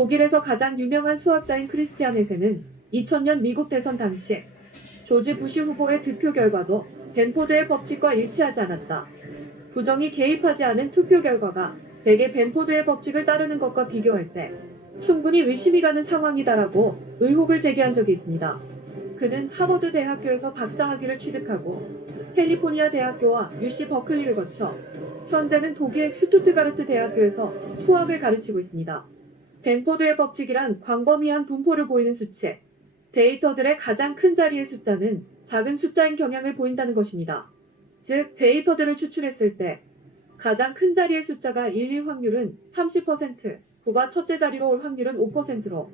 독일에서 가장 유명한 수학자인 크리스티안 헤세는 2000년 미국 대선 당시 조지 부시 후보의 득표 결과도 벤포드의 법칙과 일치하지 않았다. 부정이 개입하지 않은 투표 결과가 대개 벤포드의 법칙을 따르는 것과 비교할 때 충분히 의심이 가는 상황이다라고 의혹을 제기한 적이 있습니다. 그는 하버드 대학교에서 박사학위를 취득하고 캘리포니아 대학교와 UC 버클리를 거쳐 현재는 독일 슈투트가르트 대학교에서 수학을 가르치고 있습니다. 벤포드의 법칙이란 광범위한 분포를 보이는 수치, 데이터들의 가장 큰 자리의 숫자는 작은 숫자인 경향을 보인다는 것입니다. 즉, 데이터들을 추출했을 때 가장 큰 자리의 숫자가 1일 확률은 30%, 9가 첫째 자리로 올 확률은 5%로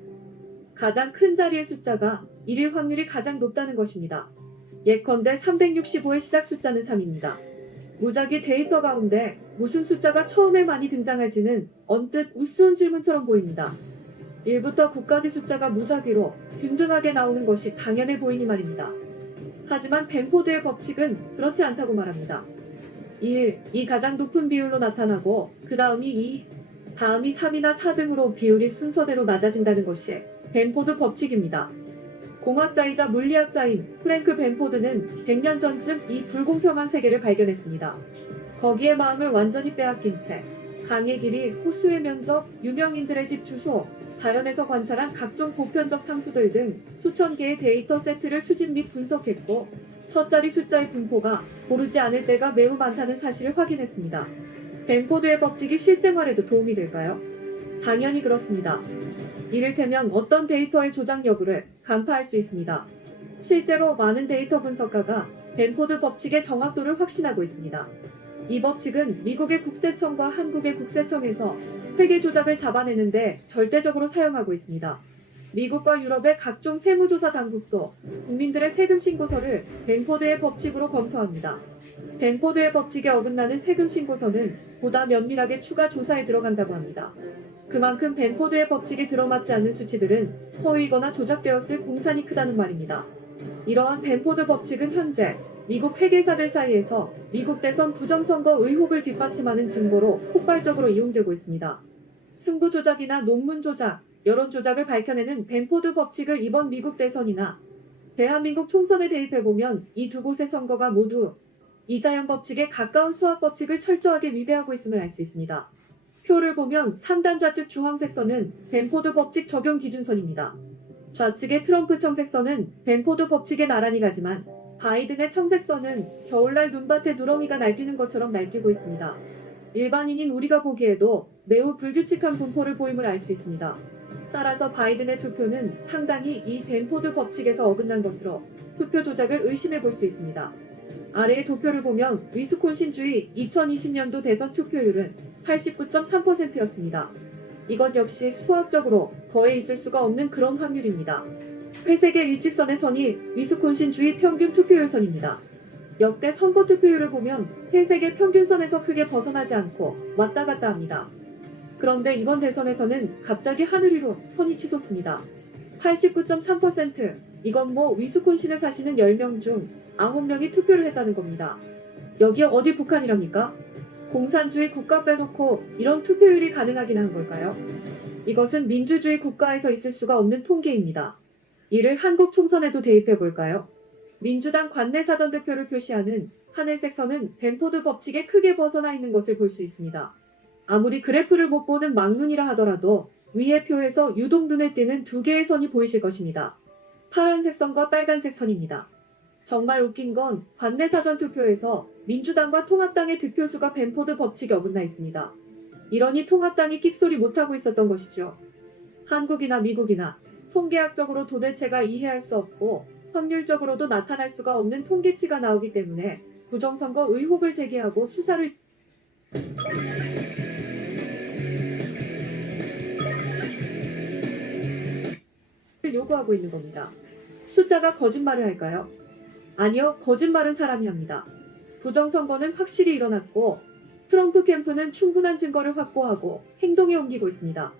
가장 큰 자리의 숫자가 1일 확률이 가장 높다는 것입니다. 예컨대 365의 시작 숫자는 3입니다. 무작위 데이터 가운데 무슨 숫자가 처음에 많이 등장할지는 언뜻 우스운 질문처럼 보입니다. 1부터 9까지 숫자가 무작위로 균등하게 나오는 것이 당연해 보이니 말입니다. 하지만 벤포드의 법칙은 그렇지 않다고 말합니다. 1, 이 가장 높은 비율로 나타나고 그 다음이 2, 다음이 3이나 4 등으로 비율이 순서대로 낮아진다는 것이 벤포드 법칙입니다. 공학자이자 물리학자인 프랭크 벤포드는 100년 전쯤 이 불공평한 세계를 발견했습니다. 거기에 마음을 완전히 빼앗긴 채 강의 길이, 호수의 면적, 유명인들의 집 주소, 자연에서 관찰한 각종 보편적 상수들 등 수천 개의 데이터 세트를 수집 및 분석했고 첫 자리 숫자의 분포가 고르지 않을 때가 매우 많다는 사실을 확인했습니다. 벤포드의 법칙이 실생활에도 도움이 될까요? 당연히 그렇습니다. 이를테면 어떤 데이터의 조작 여부를 간파할 수 있습니다. 실제로 많은 데이터 분석가가 벤포드 법칙의 정확도를 확신하고 있습니다. 이 법칙은 미국의 국세청과 한국의 국세청에서 회계 조작을 잡아내는데 절대적으로 사용하고 있습니다. 미국과 유럽의 각종 세무조사 당국도 국민들의 세금 신고서를 벤포드의 법칙으로 검토합니다. 벤포드의 법칙에 어긋나는 세금 신고서는 보다 면밀하게 추가 조사에 들어간다고 합니다. 그만큼 벤포드의 법칙이 들어맞지 않는 수치들은 허위거나 조작되었을 공산이 크다는 말입니다. 이러한 벤포드 법칙은 현재 미국 회계사들 사이에서 미국 대선 부정선거 의혹을 뒷받침하는 증거로 폭발적으로 이용되고 있습니다. 승부 조작이나 논문 조작, 여론 조작을 밝혀내는 벤포드 법칙을 이번 미국 대선이나 대한민국 총선에 대입해보면 이 두 곳의 선거가 모두 이자연 법칙에 가까운 수학 법칙을 철저하게 위배하고 있음을 알 수 있습니다. 표를 보면 상단 좌측 주황색 선은 벤포드 법칙 적용 기준선입니다. 좌측의 트럼프 청색선은 벤포드 법칙에 나란히 가지만 바이든의 청색선은 겨울날 눈밭에 누렁이가 날뛰는 것처럼 날뛰고 있습니다. 일반인인 우리가 보기에도 매우 불규칙한 분포를 보임을 알 수 있습니다. 따라서 바이든의 투표는 상당히 이 벤포드 법칙에서 어긋난 것으로 투표 조작을 의심해 볼 수 있습니다. 아래의 도표를 보면 위스콘신주의 2020년도 대선 투표율은 89.3%였습니다. 이것 역시 수학적으로 거에 있을 수가 없는 그런 확률입니다. 회색의 일직선의 선이 위스콘신주의 평균 투표율 선입니다. 역대 선거 투표율을 보면 회색의 평균선에서 크게 벗어나지 않고 왔다 갔다 합니다. 그런데 이번 대선에서는 갑자기 하늘 위로 선이 치솟습니다. 89.3%, 이건 뭐 위스콘신에 사시는 10명 중 9명이 투표를 했다는 겁니다. 여기 어디 북한이랍니까? 공산주의 국가 빼놓고 이런 투표율이 가능하긴 한 걸까요? 이것은 민주주의 국가에서 있을 수가 없는 통계입니다. 이를 한국 총선에도 대입해 볼까요? 민주당 관내 사전투표를 표시하는 하늘색 선은 벤포드 법칙에 크게 벗어나 있는 것을 볼 수 있습니다. 아무리 그래프를 못 보는 막눈이라 하더라도 위의 표에서 유독 눈에 띄는 두 개의 선이 보이실 것입니다. 파란색 선과 빨간색 선입니다. 정말 웃긴 건 관내 사전투표에서 민주당과 통합당의 득표수가 벤포드 법칙에 어긋나 있습니다. 이러니 통합당이 끽소리 못하고 있었던 것이죠. 한국이나 미국이나 통계학적으로 도대체가 이해할 수 없고 확률적으로도 나타날 수가 없는 통계치가 나오기 때문에 부정선거 의혹을 제기하고 수사를 요구하고 있는 겁니다. 숫자가 거짓말을 할까요? 아니요, 거짓말은 사람이 합니다. 부정선거는 확실히 일어났고 트럼프 캠프는 충분한 증거를 확보하고 행동에 옮기고 있습니다.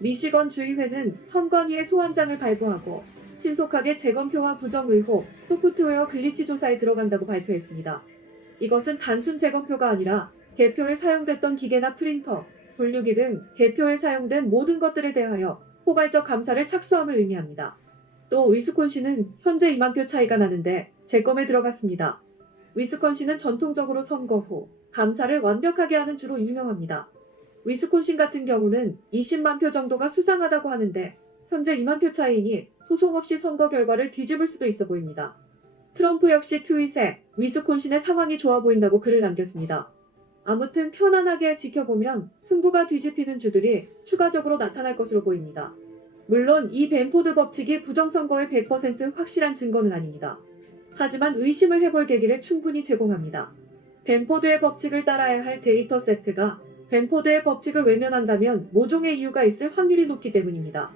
미시건 주의회는 선관위의 소환장을 발부하고 신속하게 재검표와 부정 의혹, 소프트웨어 글리치 조사에 들어간다고 발표했습니다. 이것은 단순 재검표가 아니라 개표에 사용됐던 기계나 프린터, 분류기 등 개표에 사용된 모든 것들에 대하여 포괄적 감사를 착수함을 의미합니다. 또 위스콘신은 현재 2만 표 차이가 나는데 재검에 들어갔습니다. 위스콘신은 전통적으로 선거 후 감사를 완벽하게 하는 주로 유명합니다. 위스콘신 같은 경우는 20만 표 정도가 수상하다고 하는데 현재 2만 표 차이니 소송 없이 선거 결과를 뒤집을 수도 있어 보입니다. 트럼프 역시 트윗에 위스콘신의 상황이 좋아 보인다고 글을 남겼습니다. 아무튼 편안하게 지켜보면 승부가 뒤집히는 주들이 추가적으로 나타날 것으로 보입니다. 물론 이 벤포드 법칙이 부정선거의 100% 확실한 증거는 아닙니다. 하지만 의심을 해볼 계기를 충분히 제공합니다. 벤포드의 법칙을 따라야 할 데이터 세트가 벤포드의 법칙을 외면한다면 모종의 이유가 있을 확률이 높기 때문입니다.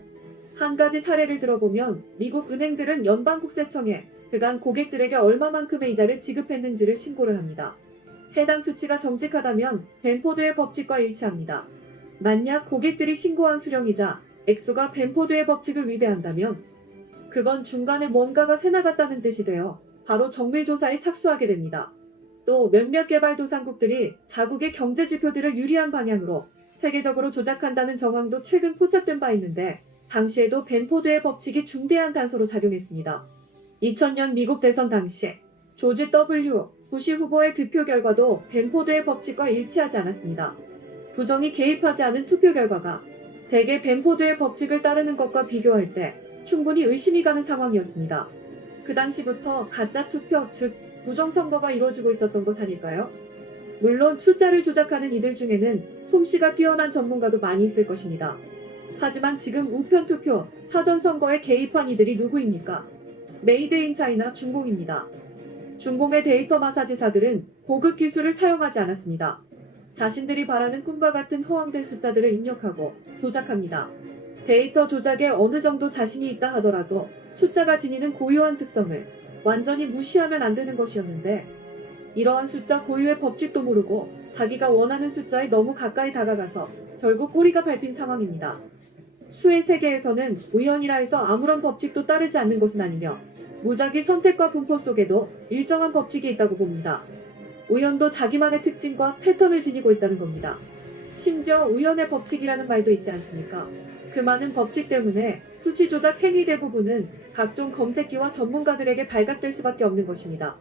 한 가지 사례를 들어보면 미국 은행들은 연방국세청에 그간 고객들에게 얼마만큼의 이자를 지급했는지를 신고를 합니다. 해당 수치가 정직하다면 벤포드의 법칙과 일치합니다. 만약 고객들이 신고한 수령이자 액수가 벤포드의 법칙을 위배한다면 그건 중간에 뭔가가 새나갔다는 뜻이 되어 바로 정밀조사에 착수하게 됩니다. 또 몇몇 개발도상국들이 자국의 경제지표들을 유리한 방향으로 세계적으로 조작한다는 정황도 최근 포착된 바 있는데 당시에도 벤포드의 법칙이 중대한 단서로 작용했습니다. 2000년 미국 대선 당시 조지 W. 부시 후보의 득표 결과도 벤포드의 법칙과 일치하지 않았습니다. 부정이 개입하지 않은 투표 결과가 대개 벤포드의 법칙을 따르는 것과 비교할 때 충분히 의심이 가는 상황이었습니다. 그 당시부터 가짜 투표, 즉 부정선거가 이루어지고 있었던 것 아닐까요? 물론 숫자를 조작하는 이들 중에는 솜씨가 뛰어난 전문가도 많이 있을 것입니다. 하지만 지금 우편투표, 사전선거에 개입한 이들이 누구입니까? 메이드 인 차이나 중공입니다. 중공의 데이터 마사지사들은 고급 기술을 사용하지 않았습니다. 자신들이 바라는 꿈과 같은 허황된 숫자들을 입력하고 조작합니다. 데이터 조작에 어느 정도 자신이 있다 하더라도 숫자가 지니는 고유한 특성을 완전히 무시하면 안 되는 것이었는데 이러한 숫자 고유의 법칙도 모르고 자기가 원하는 숫자에 너무 가까이 다가가서 결국 꼬리가 밟힌 상황입니다. 수의 세계에서는 우연이라 해서 아무런 법칙도 따르지 않는 것은 아니며 무작위 선택과 분포 속에도 일정한 법칙이 있다고 봅니다. 우연도 자기만의 특징과 패턴을 지니고 있다는 겁니다. 심지어 우연의 법칙이라는 말도 있지 않습니까? 그 많은 법칙 때문에 수치 조작 행위 대부분은 각종 검색기와 전문가들에게 발각될 수밖에 없는 것입니다.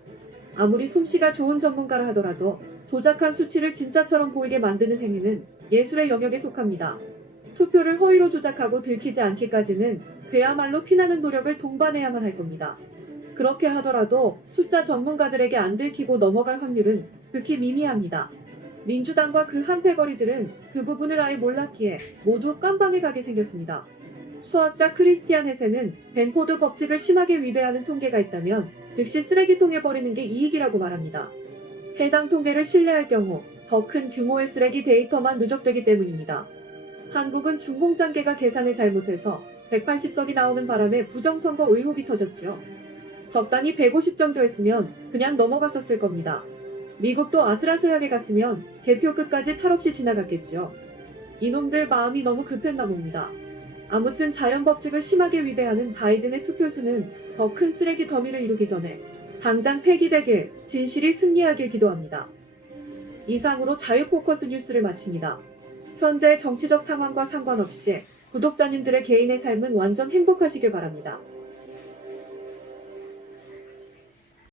아무리 솜씨가 좋은 전문가라 하더라도 조작한 수치를 진짜처럼 보이게 만드는 행위는 예술의 영역에 속합니다. 투표를 허위로 조작하고 들키지 않기까지는 그야말로 피나는 노력을 동반해야만 할 겁니다. 그렇게 하더라도 숫자 전문가들에게 안 들키고 넘어갈 확률은 극히 미미합니다. 민주당과 그 한패거리들은 그 부분을 아예 몰랐기에 모두 깜방에 가게 생겼습니다. 수학자 크리스티안 헤세는 벤포드 법칙을 심하게 위배하는 통계가 있다면 즉시 쓰레기통에 버리는 게 이익이라고 말합니다. 해당 통계를 신뢰할 경우 더 큰 규모의 쓰레기 데이터만 누적되기 때문입니다. 한국은 중공장계가 계산을 잘못해서 180석이 나오는 바람에 부정선거 의혹이 터졌죠. 적당히 150 정도 했으면 그냥 넘어갔었을 겁니다. 미국도 아슬아슬하게 갔으면 개표 끝까지 탈없이 지나갔겠죠. 이놈들 마음이 너무 급했나 봅니다. 아무튼 자연법칙을 심하게 위배하는 바이든의 투표수는 더 큰 쓰레기 더미를 이루기 전에 당장 폐기되길, 진실이 승리하길 기도합니다. 이상으로 자유포커스 뉴스를 마칩니다. 현재의 정치적 상황과 상관없이 구독자님들의 개인의 삶은 완전 행복하시길 바랍니다.